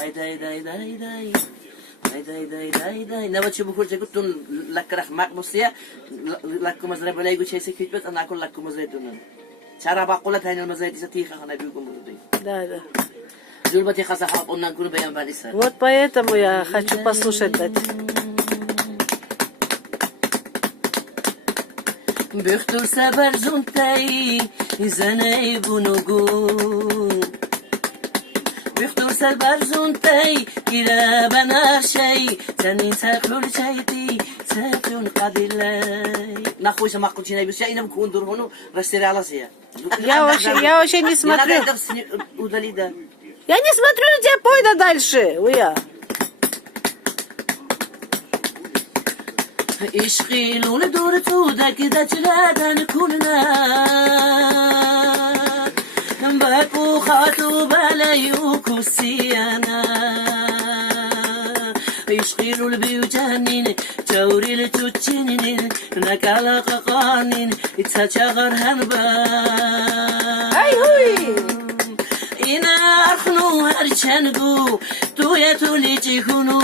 Day day day day day. Day day day day day. Nawet się buchur czego tu lakrach makbusia, lakkumaz rebelay guchay se kütbet anakul lakkumaz edunun. Çara bakula taynil mazaydi satiha hana büyüküm burada. Да. Зюрбати хасахаб оннан куну баян балиса. Вот поэтому я хочу послушать дать. Büktür seber zuntey, izaney bunugu. Büktür seber zuntey, gira ben her şey. Senin seklur şeydi, seklun kadilley. Нахуйся махкul çiney bir şey, inem kundur onu, растерялась я. Я вообще не смотрю. Не надо это удали, да. Я не смотрю на тебя, пой да дальше. Уя. İşkil ulu durtu da gidaçlardan kulna. Baku khatu balayu kusiyana. İşkil ulu büyücanin, çavril tutçinin, nakala kakanin, itsaçagar hanba. Ay huy. İna arkhnu harçangu, tuya tulici hunu.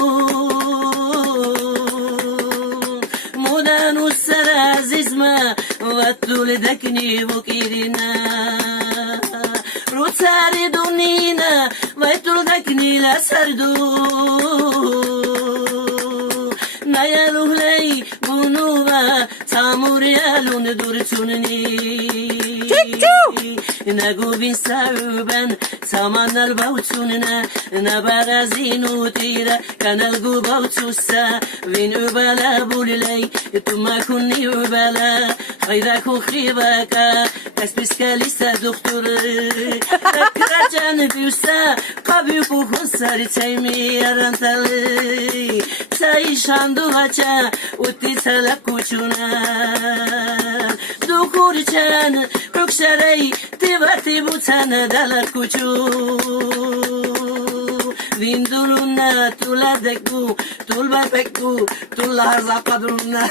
مودانو سر عزیزما و طول دکنی وکیرینا رو سری دونینا و طول دکنی لسردو نیالوه لی بونوبا تاموریالون دور چوننی نگو بین سعوبن سامانل باوتوننا نبرزینو تیرا kanal gu bautsusa vin ubala bulilay tuma kunni ubala khayra ku khibaka kaspiskalisa doktor krajan biusa qabi ku khusari taymi arantali say shandu hacha utti sala kuchuna dokuri chan kuksharay tivati butana dala kuchu Vinduluna tula deku, tulba peku, tular zakadruna.